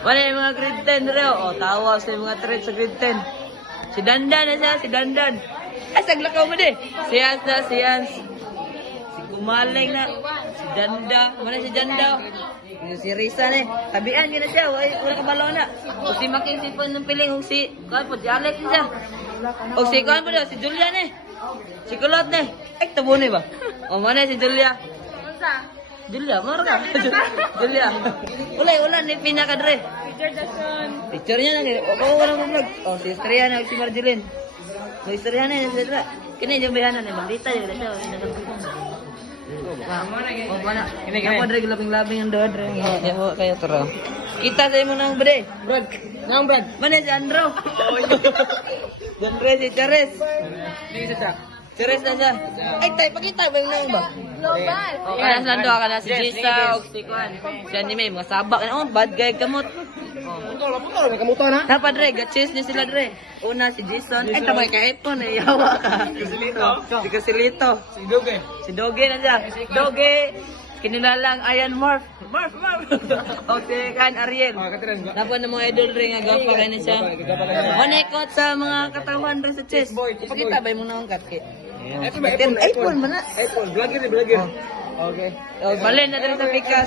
Wala yung mga grade 10 rin. O, tawa sa mga threat sa grade 10. Si Dandan na siya, si Dandan. Ay, saglakaw mo din. Si Hans na, si Hans. Si Kumaling na. Si Danda. Mana si Danda? Si Risa na. Tabian yun na siya. Wala kabalaw na. O si Making si Pon ng piling. O si, kaya po, si Alex na siya. O si, kaya po na, si Julia na. Si Kulot na. Ay, tabo na ba? O, mana si Julia? Julia, mara ka. Julia. Wala, ni pinakadre. Picture niya na. O, wala mo vlog. O, si Estrella na, si Marjeline. O, Estrella na, si Estrella. Kini yung bayanan na, magdita yun. O, mana. Ako, Dre, labing-labing ang doon, Dre. Kaya tara. Kita sa'yo mo nang bade. Brad. Nang Brad. Mana si Andrew? Andre, si Chares. Chares na siya. Ay, tayo, pakita ba yung nang ba? Global. O, kaya sa doon ka na si Jisa, o si Kwan. Si Anime, mga sabak. Oh, bad guy kamot. Putol, may kamutan ha? Dapat, Dre, gatchis niya sila, Dre. Una, si Jason. Ay, tabay ka iPhone, eh. Yawa ka. Si Casilito. Si Doge. Si Doge na siya. Doge. Kinilalang Ian Morph. Morph. O si Kan Ariel. Katiran. Dapat na mga idol rin nga gapa ka na siya. Manekot sa mga katawan rin sa chest. Ipakita ba yung mga kat? iPhone man na. iPhone, vlogger ni vlogger. Okay. O, balin na rin sa pikas.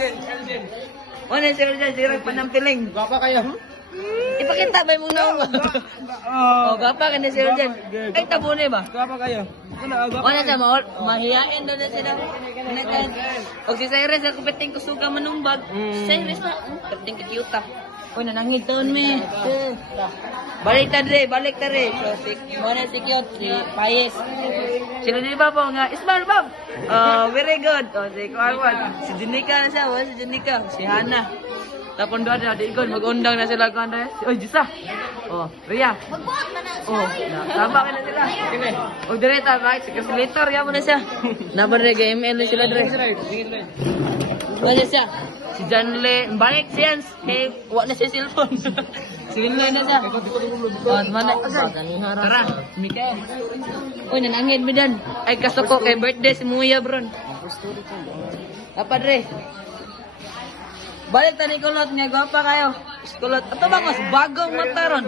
Ano yung sir dyan? Sirag panampiling. Gapa kayo. Ipakita ba yung mga O, gapa ka na sir dyan. Ay, tabo na ba? Gapa kayo. Wala sa mahihain doon na sila. O si Cyrus, ako peting kusuga manumbag. Si Cyrus na, peting kikiuta. Uy, nanangig taon me. Balik ta re. So, si Cute, si Payes. Sila din ba po nga, Ismail Bob. Very good. O, si Kuarwan. Si Jenica na siya, si Jenica. Si Hana. Tapos doon na, di ko, mag-undang na sila kung ano. Oy, Jisa. Oh, Ria. Magbuot man na. Oh, tama ka na sila. O, direta, right? Si Casilito, Ria mo na siya. Naban rin, ML na sila, Dre. Wala siya. Si Janle, balik siya. Hey, wala na siya cellphone. Si Winloy na siya. Oh, mana? Tara, Mikael. Uy, nanangin mo dyan. Ay, kaso ko kay birthday si Muya, bro. Dapat, Dre. Balik tani Kulot niya, gwapa kayo. Kulot, ito ba mas bagong mataron?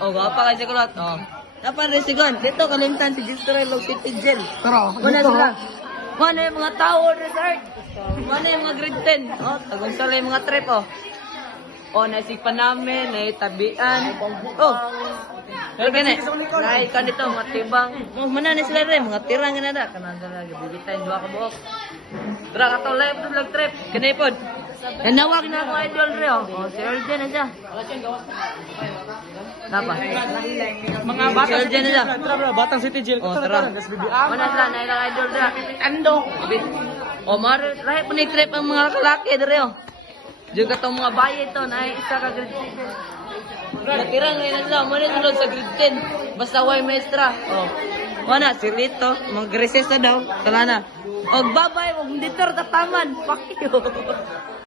O, gwapa kayo si Kulot. O. Dapat rin sigon. Dito kalimtan si Gistrelo City Jail. Tara, Muna sila. Muna yung mga tao, resort. Muna yung mga grade 10. O, tagong sala yung mga trip, o. O, naisipan namin, naitabian. O. Pero gani, naikan dito, mga tibang. O, muna na sila rin, mga tirang na na. Kananda na, gabigitan, dua ka buok. Tara, katong live to vlog trip. Kanipod. Nanawag na ako idol rin, o. O, si Ergen na siya. Tapa. Mga batang Si Ergen na siya. Tara, batang City Jail. O, tara. Mana sila, nailang idol rin. Ando. O, mara, lahat po trip ang mga kalaki rin, o. Diyan ka itong mga bayi ito, na isa ka grade 10. Natirang ngayon na sila, muna sunod sa grade 10. Basta way maestra. O, mana, si Lito, mag-recess na daw. Tala na. O, babay, huwag dito, tataman. Fuck you.